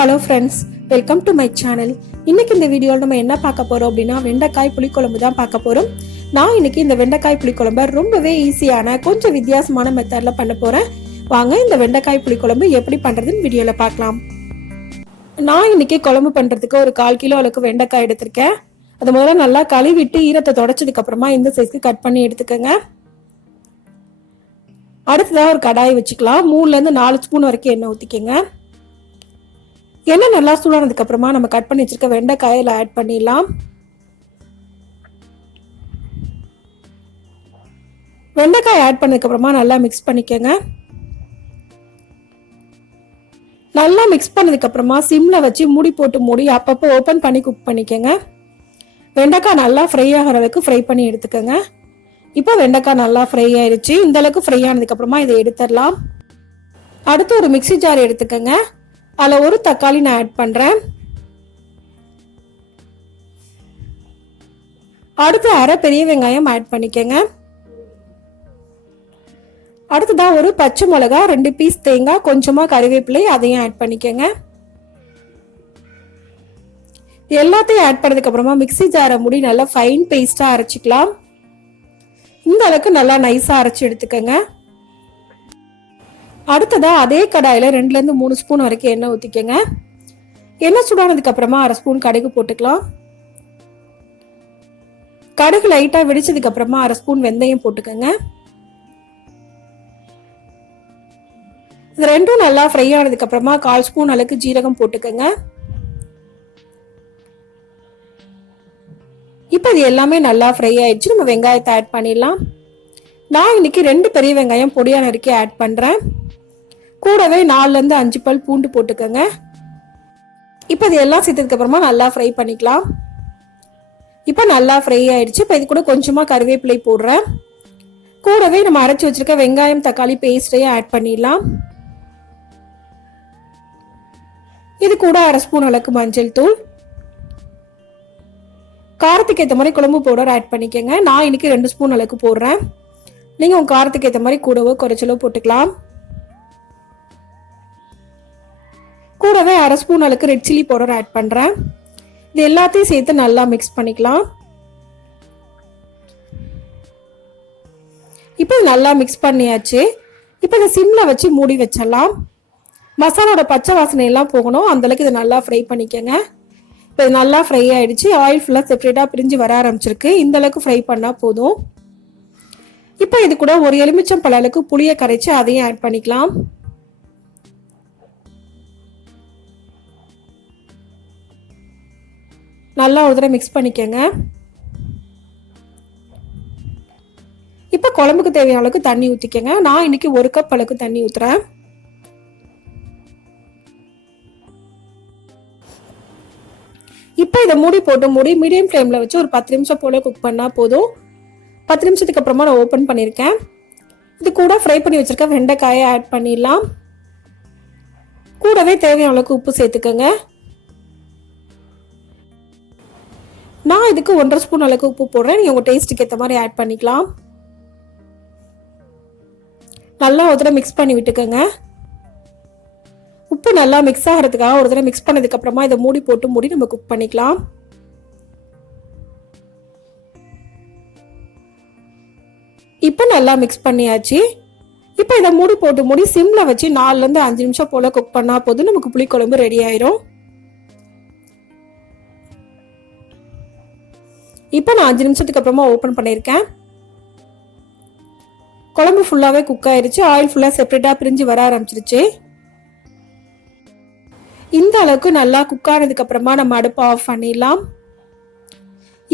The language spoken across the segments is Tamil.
Hello friends, welcome to my channel. இன்னைக்கு இந்த வீடியோவில் நம்ம என்ன பார்க்க போறோம் அப்படின்னா வெண்டைக்காய் புளிக்குழம்பு தான் பார்க்க போறோம். நான் இன்னைக்கு இந்த வெண்டைக்காய் புளிக்குழம்பை ரொம்பவே ஈஸியான கொஞ்சம் வித்தியாசமான மெத்தட்ல பண்ண போறேன். வாங்க இந்த வெண்டைக்காய் புளிக்குழம்பு எப்படி பண்றதுன்னு வீடியோல பார்க்கலாம். நான் இன்னைக்கு குழம்பு பண்றதுக்கு ஒரு 1/4 கிலோ அளவுக்கு வெண்டைக்காய் எடுத்திருக்கேன். அது முதல்ல நல்லா கழுவிட்டு ஈரத்தை தொடச்சதுக்கு அப்புறமா இந்த சைஸ்க்கு கட் பண்ணி எடுத்துக்கோங்க. அடுத்ததாக ஒரு கடாய் வச்சுக்கலாம். 3லேருந்து 4 ஸ்பூன் வரைக்கும் எண்ணெய் ஊற்றிக்கங்க. எண்ணெய் நல்லா சூடானதுக்கு அப்புறமா நம்ம கட் பண்ணி வச்சிருக்க வெண்டைக்காயில ஆட் பண்ணிடலாம். வெண்டைக்காய் ஆட் பண்ணதுக்கு அப்புறமா நல்லா மிக்ஸ் பண்ணிக்கோங்க. நல்லா மிக்ஸ் பண்ணதுக்கு அப்புறமா சிம்ல வச்சு மூடி போட்டு மூடி அப்பப்போ ஓப்பன் பண்ணி குக் பண்ணிக்கோங்க. வெண்டைக்காய் நல்லா ஃப்ரை ஆகிற அளவுக்கு ஃப்ரை பண்ணி எடுத்துக்கோங்க. இப்போ வெண்டைக்காய் நல்லா ஃப்ரை ஆயிடுச்சு. இந்த அளவுக்கு ஃப்ரை ஆனதுக்கு அப்புறமா இதை எடுத்துடலாம். அடுத்து ஒரு மிக்ஸி ஜார் எடுத்துக்கோங்க. அதில் ஒரு தக்காளி நான் ஆட் பண்றேன். அடுத்து அரை பெரிய வெங்காயம் ஆட் பண்ணிக்கோங்க. அடுத்ததான் ஒரு பச்சை மிளகா, 2 பீஸ் தேங்காய், கொஞ்சமா கறிவேப்பிலை அதையும் ஆட் பண்ணிக்கோங்க. எல்லாத்தையும் ஆட் பண்ணதுக்கு அப்புறமா மிக்ஸி ஜாரை மூடி நல்லா ஃபைன் பேஸ்டா அரைச்சிக்கலாம். இந்த அளவுக்கு நல்லா நைஸா அரைச்சி எடுத்துக்கோங்க. அடுத்ததா அதே கடாயில 2லேருந்து 3 ஸ்பூன் வரைக்கும் எண்ணெய் ஊற்றிக்கங்க. எண்ணெய் சூடானதுக்கு அப்புறமா அரை ஸ்பூன் கடுகு போட்டுக்கலாம். கடுகு லைட்டா வெடிச்சதுக்கு அப்புறமா அரை ஸ்பூன் வெந்தயம் போட்டுக்கோங்க. இது ரெண்டும் நல்லா ஃப்ரை ஆனதுக்கு அப்புறமா 1/4 ஸ்பூன் அளவுக்கு ஜீரகம் போட்டுக்கோங்க. இப்போ இது எல்லாமே நல்லா ஃப்ரை ஆயிடுச்சு. நம்ம வெங்காயத்தை ஆட் பண்ணிடலாம். நான் இன்னைக்கு 2 பெரிய வெங்காயம் பொடியா நறுக்கி ஆட் பண்றேன். கூடவே 4லேருந்து 5 பல் பூண்டு போட்டுக்கோங்க. இப்போ இது எல்லாம் சேர்த்ததுக்கு அப்புறமா நல்லா ஃப்ரை பண்ணிக்கலாம். இப்போ நல்லா ஃப்ரை ஆயிடுச்சு. இப்போ இது கூட கொஞ்சமா கருவேப்பிலை போடுறேன். கூடவே நம்ம அரைச்சி வச்சிருக்க வெங்காயம் தக்காளி பேஸ்டையும் ஆட் பண்ணிடலாம். இது கூட அரை ஸ்பூன் அளவுக்கு மஞ்சள் தூள், காரத்துக்கு ஏற்ற மாதிரி குழம்பு பவுடர் ஆட் பண்ணிக்கோங்க. நான் இன்னைக்கு 2 ஸ்பூன் அளவுக்கு போடுறேன். நீங்க உங்க காரத்துக்கு ஏற்ற மாதிரி கூடவோ குறைச்சலோ போட்டுக்கலாம். கூடவே அரை ஸ்பூன் அளவுக்கு ரெட் சில்லி பவுடர் ஆட் பண்றேன். இது எல்லாத்தையும் சேர்த்து நல்லா மிக்ஸ் பண்ணிக்கலாம். இப்போ நல்லா மிக்ஸ் பண்ணியாச்சு. இப்போ இதை சிம்ல வச்சு மூடி வச்சிடலாம். மசாலோட பச்சை வாசனை எல்லாம் போகணும், அந்த அளவுக்கு இதை நல்லா ஃப்ரை பண்ணிக்கோங்க. இப்போ இது நல்லா ஃப்ரை ஆயிடுச்சு. ஆயில் ஃபுல்லாக செப்பரேட்டா பிரிஞ்சு வர ஆரம்பிச்சிருக்கு. இந்த அளவுக்கு ஃப்ரை பண்ணா போதும். இப்போ இது கூட ஒரு எலுமிச்சம் பழ அளவுக்கு புளியை கரைச்சி அதையும் ஆட் பண்ணிக்கலாம். நல்லா ஒரு தடவை மிக்ஸ் பண்ணிக்கோங்க. இப்போ குழம்புக்கு தேவையான அளவுக்கு தண்ணி ஊற்றிக்கோங்க. நான் இன்னைக்கு 1 கப் அளவுக்கு தண்ணி ஊற்றுறேன். இப்போ இதை மூடி மீடியம் ஃப்ளேமில் வச்சு ஒரு 10 நிமிஷம் போல குக் பண்ணால் போதும். 10 நிமிஷத்துக்கு அப்புறமா நான் ஓப்பன் பண்ணியிருக்கேன். இது கூட ஃப்ரை பண்ணி வச்சிருக்க வெண்டைக்காயை ஆட் பண்ணிடலாம். கூடவே தேவையான அளவுக்கு உப்பு சேர்த்துக்கோங்க. நான் இதுக்கு 1.5 ஸ்பூன் அளவுக்கு உப்பு போடுறேன். நீங்கள் உங்கள் டேஸ்ட்டுக்கு ஏற்ற மாதிரி ஆட் பண்ணிக்கலாம். நல்லா ஒரு தடவை மிக்ஸ் பண்ணி விட்டுக்கோங்க. உப்பு நல்லா மிக்ஸ் ஆகிறதுக்காக ஒரு தடவை மிக்ஸ் பண்ணதுக்கு அப்புறமா இதை மூடி போட்டு நம்ம குக் பண்ணிக்கலாம். இப்போ நல்லா மிக்ஸ் பண்ணியாச்சு. இப்போ இதை மூடி போட்டு சிம்ல வச்சு 4லேருந்து 5 நிமிஷம் போல குக் பண்ணா போதும். நமக்கு புளிக்குழம்பு ரெடி ஆயிரும். இப்போ நான் 5 நிமிஷத்துக்கு அப்புறமா ஓப்பன் பண்ணியிருக்கேன். குழம்பு ஃபுல்லாவே குக் ஆயிருச்சு. ஆயில் ஃபுல்லா செப்பரேட்டா பிரிஞ்சு வர ஆரம்பிச்சிருச்சு. இந்த அளவுக்கு நல்லா குக் ஆனதுக்கு அப்புறமா நம்ம அடுப்பை ஆஃப் பண்ணிடலாம்.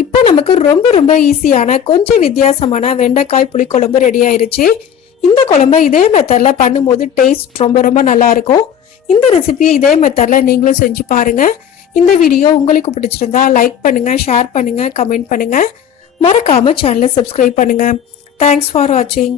இப்போ நமக்கு ரொம்ப ரொம்ப ஈஸியான கொஞ்சம் வித்தியாசமான வெண்டைக்காய் புளிக்குழம்பு ரெடி ஆயிருச்சு. இந்த குழம்பை இதே மெத்தட்ல பண்ணும்போது டேஸ்ட் ரொம்ப ரொம்ப நல்லா இருக்கும். இந்த ரெசிபியை இதே மெத்தட்ல நீங்களும் செஞ்சு பாருங்க. இந்த வீடியோ உங்களுக்கு பிடிச்சிருந்தா லைக் பண்ணுங்க, ஷேர் பண்ணுங்க, கமெண்ட் பண்ணுங்க. மறக்காம சேனலை சப்ஸ்கிரைப் பண்ணுங்க. தேங்க்ஸ் ஃபார் வாட்சிங்.